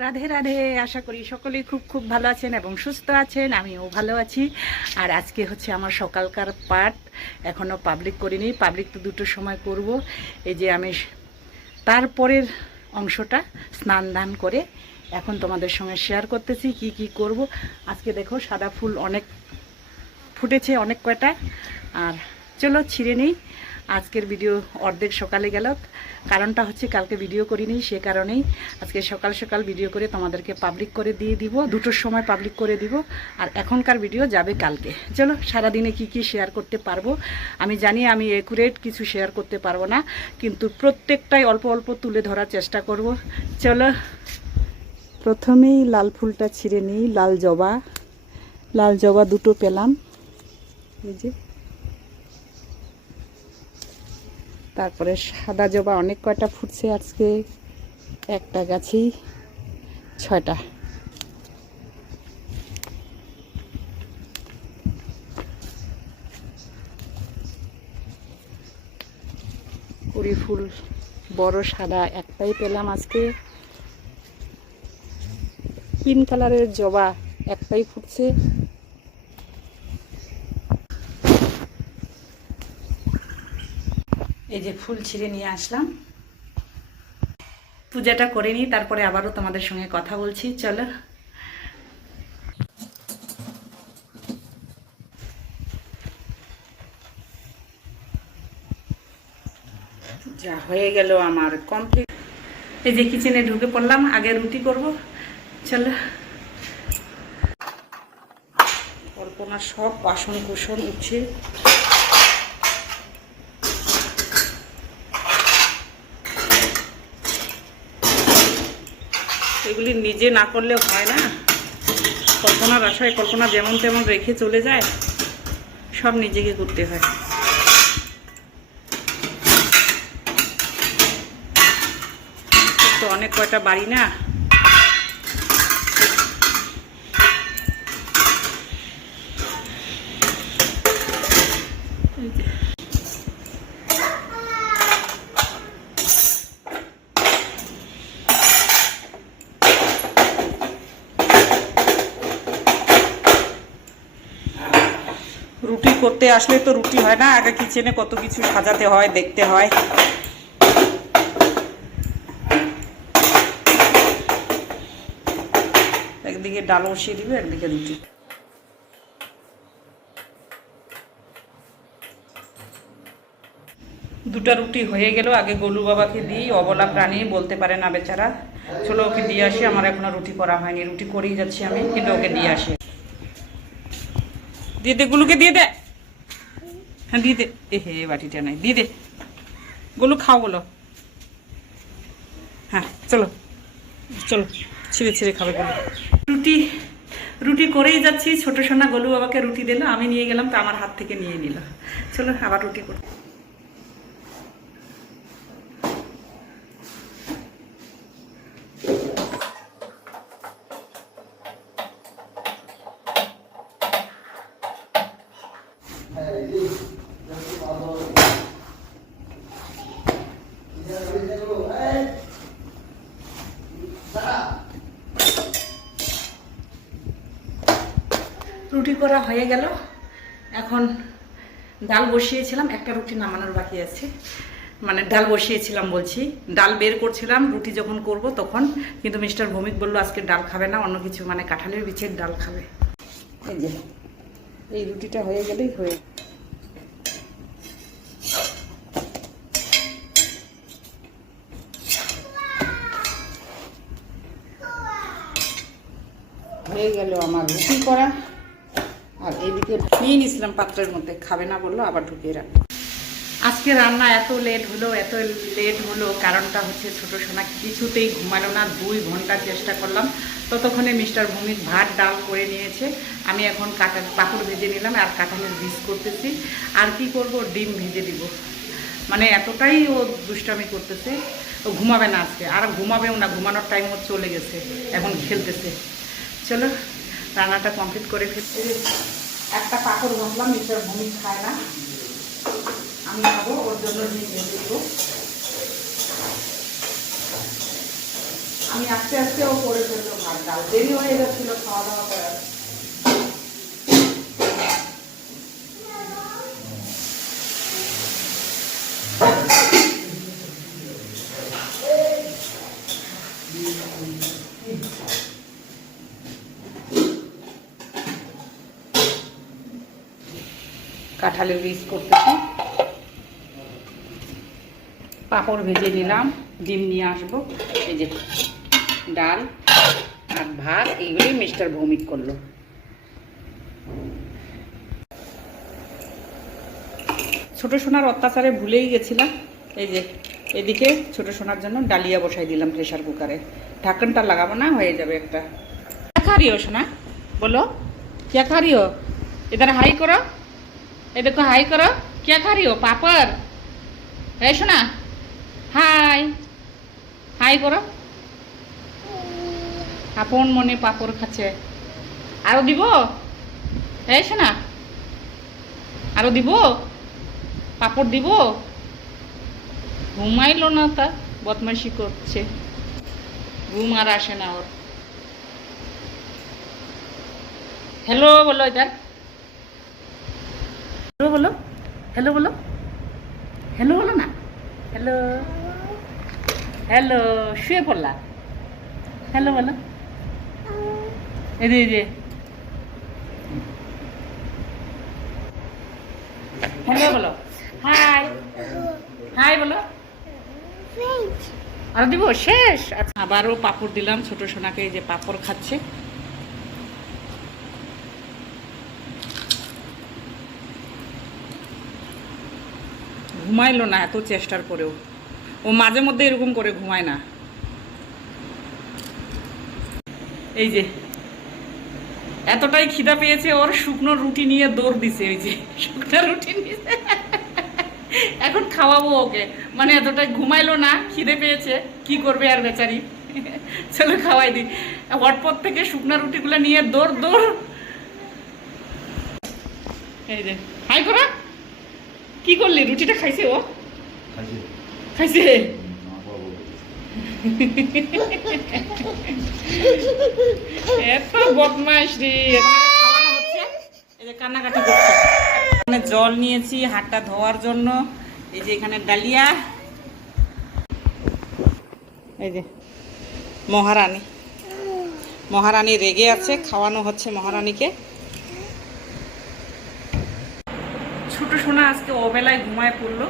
রাধে রাধে। আশা করি সকলেই খুব খুব ভালো আছেন এবং সুস্থ আছেন, আমিও ভালো আছি। আর আজকে হচ্ছে আমার সকালকার পাঠ, এখনও পাবলিক করিনি, পাবলিক তো 2টোর সময় করব। এই যে আমি তারপরের অংশটা স্নান দান করে এখন তোমাদের সঙ্গে শেয়ার করতেছি কি কি করব। আজকে দেখো সাদা ফুল অনেক ফুটেছে, অনেক কয়টা। আর চলো ছিঁড়ে নিই। আজকের ভিডিও অর্ধেক সকালে গেল, কারণটা হচ্ছে কালকে ভিডিও করিনি, সে কারণেই আজকে সকাল সকাল ভিডিও করে তোমাদেরকে পাবলিক করে দিয়ে দিব, 2টোর সময় পাবলিক করে দিব। আর এখনকার ভিডিও যাবে কালকে। চলো সারাদিনে কি কি শেয়ার করতে পারবো। আমি জানি আমি একুরেট কিছু শেয়ার করতে পারবো না, কিন্তু প্রত্যেকটাই অল্প অল্প তুলে ধরার চেষ্টা করব। চলো প্রথমেই লাল ফুলটা ছিঁড়ে নিই। লাল জবা 2টো পেলাম, এই যে। তারপরে সাদা জবা অনেক কয়টা ফুটছে আজকে, একটা গাছেই 6টা। কুড়ি ফুল বড় সাদা একটাই পেলাম আজকে। পিঙ্ক কালারের জবা একটাই ফুটছে। এই যে ফুল ছিঁড়ে নিয়ে আসলাম, পূজাটা করে নিই, তারপরে আবারও তোমাদের সঙ্গে কথা বলছি। চলো যা হয়ে গেল আমার কমপ্লিট। এই যে কিচেনে ঢুকে পড়লাম, আগে রুটি করব। চলো কল্পনা সব বাসন কুসন উঠছে। এগুলি নিজে না করলে হয় না, কল্পনার আশায় কল্পনা যেমন তেমন রেখে চলে যায়, সব নিজেকে করতে হয়। তো অনেক কয়টা বাড়ি না, রুটি করতে আসলে তো রুটি হয় না, আগে কিচেনে কত কিছু সাজাতে হয়, দেখতে হয়। একদিকে ডাল বসিয়ে দিবে, একদিকে রুটি। দুটা রুটি হয়ে গেল, আগে গোলু বাবাকে দিই, অবলা প্রাণী বলতে পারে না বেচারা। চলো ওকে দিয়ে আসি, আমার এখনো রুটি করা হয়নি, রুটি করেই যাচ্ছি আমি, কিন্তু ওকে দিয়ে আসি। দিয়ে দে গোলুকে, দিয়ে দে। হ্যাঁ দিয়ে দে। এ হে বাটিটা নাই, দিয়ে দে। গোলু খাও বলো। হ্যাঁ চলো চলো, ছিঁড়ে ছিঁড়ে খাবে গোলু। রুটি করেই যাচ্ছি। ছোট সোনা গোলু বাবাকে রুটি দিল, আমি নিয়ে গেলাম, তো আমার হাত থেকে নিয়ে নিল। চলো আবার রুটি করতে। রুটি করা হয়ে গেল, এখন ডাল বসিয়েছিলাম, একটা রুটি নামানোর বাকি আছে। মানে ডাল বসিয়েছিলাম বলছি, ডাল বের করছিলাম রুটি যখন করব তখন, কিন্তু মিস্টার ভৌমিক বললো আজকে ডাল খাবে না, অন্য কিছু মানে কাঁঠালের বিচের ডাল খাবে। এই যে এই রুটিটা হয়ে গেলেই হয়ে গেল আমার রুটি করা। আর এইদিকে নিয়ে নিয়েছিলাম পাত্রের মধ্যে, খাবে না বললো, আবার ঢুকিয়ে রাখবো। আজকে রান্না এত লেট হলো, কারণটা হচ্ছে ছোটো সোনা কিছুতেই ঘুমালো না। 2 ঘন্টা চেষ্টা করলাম, ততক্ষণে মিস্টার ভৌমিক ভাত ডাল করে নিয়েছে। আমি এখন পাঁপড় ভেজে নিলাম আর কাঁঠালের বীজ করতেছি। আর কি করব, ডিম ভেজে দিব। মানে এতটাই ও দুষ্টামি করতেছে, ও ঘুমাবে না আজকে, আর ঘুমাবেও না, ঘুমানোর টাইম ওর চলে গেছে, এখন খেলতেছে। চলো রান্নাটা কমপ্লিট করে ফেলতে। একটা পাঁপড় ভাবলাম, মিস্টার ভৌমিক খায় না, আমি খাবো, ওর জন্য নিয়ে দেবো। আমি আস্তে আস্তেও করে ফেললো ভাত ডাল, দেরি হয়ে যাচ্ছিল খাওয়া দাওয়া করার। কাঁঠালের বীজ করতেছি, পাঁপড় ভেজে নিলাম, ডিম নিয়ে আসবো, এই যে ডাল আর ভাত, এইগুলোই মিস্টার ভৌমিক করলো। ছোট সোনার অত্যাচারে ভুলেই গেছিলাম। এই যে এদিকে ছোট সোনার জন্য ডালিয়া বসাই দিলাম প্রেশার কুকারে, ঢাকনটা লাগাবো না, হয়ে যাবে একটা। খা রही हो সোনা, बोलो क्या खा रही हो, इधर हाई करो, ये देखो हाई करो, क्या खा रही हो, पापड़ है সোনা, হাই হাই করো। আপন মনে পাপড় খাচ্ছে। আরো দিব, এই শোনা, আরো দিব, পাপড় দিব। ঘুমাইলো না, তা বদমাইশি করছে, ঘুম আর আসে না ওর। হ্যালো বলো, এটার হ্যালো বলো, হ্যালো বলো, হ্যালো বলো না, হ্যালো হ্যালো, শুয়ে পড়লা, হ্যালো বলো, এই যে হ্যালো বলো, হাই হাই বলো। আর দিব শেষ? আচ্ছা, আবারও পাপড় দিলাম ছোট সোনাকে, এই যে পাপড় খাচ্ছে। ঘুমাইলো না এত চেষ্টার পরেও, ও মাঝে মধ্যে এরকম করে ঘুমায় না। এই যে এতটাই খিদা পেয়েছে ওর, শুকনো রুটি নিয়ে দৌড় দিছে, ওই যে শুকনো রুটি নিয়ে এখন খাওয়াবো ওকে, মানে এতটাই ঘুমাইলো না, খিদে পেয়েছে, কি করবে আর বেচারি, চলো খাওয়াই দিই। হটপট থেকে শুকনো রুটিগুলো নিয়ে দৌড় দৌড়। এই যে হাই করা, কি করলি, রুটিটা খাইছে ও, খাইছে। এত বদমাইশ রে, খাওয়ানো হচ্ছে, এই যে কান্নাকাটি করছে। এখানে জল নিয়েছি হাতটা ধোয়ার জন্য, এই যে এখানে ডালিয়া, এই যে মহারানী, মহারানী রেগে আছে, খাওয়ানো হচ্ছে মহারানীকে। ছোট সোনা আজকে অবেলায় ঘুমায় পড়লো,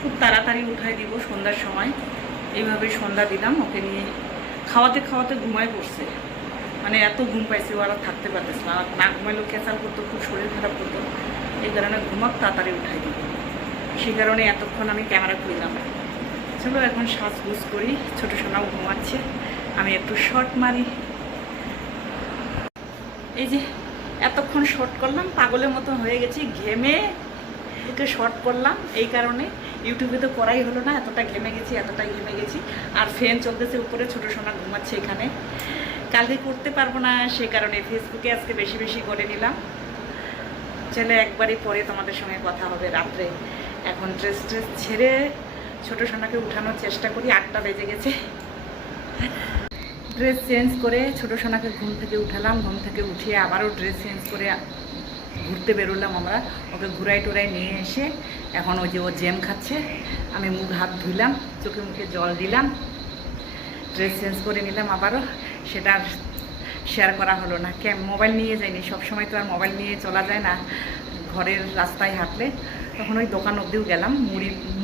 খুব তাড়াতাড়ি উঠাই দিব সন্ধ্যার সময়। এইভাবে সন্ধ্যা দিলাম ওকে নিয়ে, খাওয়াতে খাওয়াতে ঘুমায় পড়ছে, মানে এত ঘুম পাইছে ও আর থাকতে পারতেছে না, না ঘুমাইলেও ক্যাচাল করতো, খুব শরীর খারাপ করতো, এই কারণে ঘুমাক তাড়াতাড়ি উঠাই দিব, সেই কারণে এতক্ষণ আমি ক্যামেরা খুললাম। চলো এখন সাজগুজ করি, ছোট সোনাও ঘুমাচ্ছে, আমি একটু শর্ট মারি। এই যে এতক্ষণ শর্ট করলাম, পাগলের মতো হয়ে গেছি, ঘেমে একটু শর্ট করলাম, এই কারণে ইউটিউবে তো করাই হলো না, এতটা ঘেমে গেছি, এতটাই ঘেমে গেছি। আর ফ্যান চলতেছে উপরে, ছোট সোনা ঘুমাচ্ছে এখানে, কালকে করতে পারবো না, সে কারণে ফেসবুকে আজকে বেশি বেশি করে নিলাম। চলে একবারই পরে তোমাদের সঙ্গে কথা হবে রাত্রে। এখন ড্রেস ছেড়ে ছোট সোনাকে উঠানোর চেষ্টা করি, 8টা বেজে গেছে। ড্রেস চেঞ্জ করে ছোট সোনাকে ঘুম থেকে উঠালাম, ঘুম থেকে উঠিয়ে আবারও ড্রেস চেঞ্জ করে ঘুরতে বেরোলাম আমরা, ওকে ঘুরাই টুরাই নিয়ে এসে এখন ওই যে ও জ্যাম খাচ্ছে, আমি মুখ হাত ধুইলাম, চোখে মুখে জল দিলাম, ড্রেস চেঞ্জ করে নিলাম আবারও, সেটা শেয়ার করা হলো না, মোবাইল নিয়ে যাইনি, সবসময় তো আর মোবাইল নিয়ে চলা যায় না, ঘরের রাস্তায় হাঁটলে। তখন ওই দোকান অবধিও গেলাম,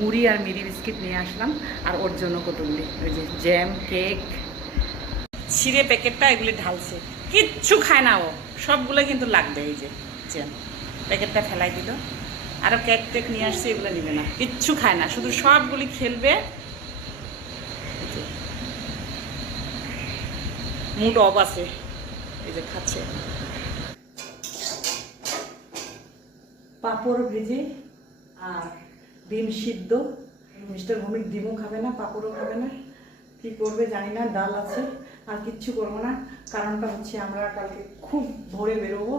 মুড়ি আর মিরি বিস্কিট নিয়ে আসলাম, আর ওর জন্য কতগুলি ওই যে জ্যাম, কেক, ছিঁড়ে প্যাকেটটা এগুলি ঢালছে, কিচ্ছু খায় না ও, সবগুলো কিন্তু লাগবে। এই যে জ্যাম প্যাকেটটা ফেলাই দিল, আরও কেক টেক নিয়ে আসছে, এগুলো নিবে না, কিচ্ছু খায় না, শুধু সবগুলি খেলবে। মুড অফ আছে, এই যে খাচ্ছে। পাঁপড় ভেজে আর ডিম সিদ্ধ, মিস্টার ভৌমিক ডিমও খাবে না, পাঁপড়ও খাবে না, কি করবে জানি না, ডাল আছে, আর কিচ্ছু করবো না। কারণটা হচ্ছে আমরা কালকে খুব ভোরে বেরোবো,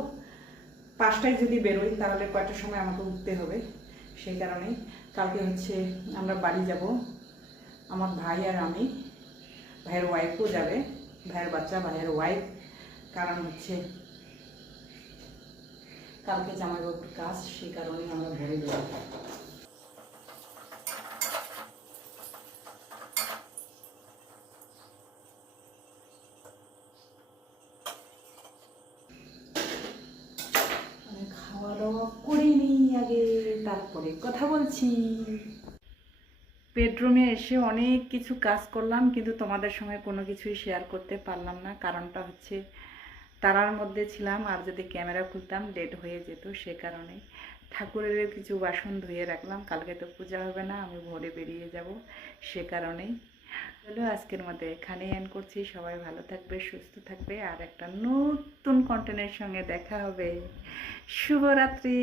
5টায় যদি বেরোই তাহলে কয়টার সময় আমাকে উঠতে হবে, সেই কারণেই কালকে হচ্ছে আমরা বাড়ি যাব, আমার ভাই আর আমি, ভাইয়ের ওয়াইফও যাবে, ভাইয়ের বাচ্চা, ভাইয়ের ওয়াইফ। কারণ হচ্ছে কালকে জামাইবাবুর কাজ, সেই কারণেই আমরা ভরে দেবো। খাওয়া দাওয়া করে নিই আগে, তারপরে কথা বলছি। বেডরুমে এসে অনেক কিছু কাজ করলাম, কিন্তু তোমাদের সঙ্গে কোনো কিছুই শেয়ার করতে পারলাম না। কারণটা হচ্ছে তারার মধ্যে ছিলাম, আর যদি ক্যামেরা খুলতাম লেট হয়ে যেত। সে কারণে ঠাকুরের কিছু বাসন ধুয়ে রাখলাম, কালকে তো পূজা হবে না, আমি ভোরে বেরিয়ে যাব। সে কারণেই হলো আজকের মধ্যে এখানেই এন্ড করছি। সবাই ভালো থাকবে, সুস্থ থাকবে, আর একটা নতুন কন্টেন্টের সঙ্গে দেখা হবে। শুভরাত্রি।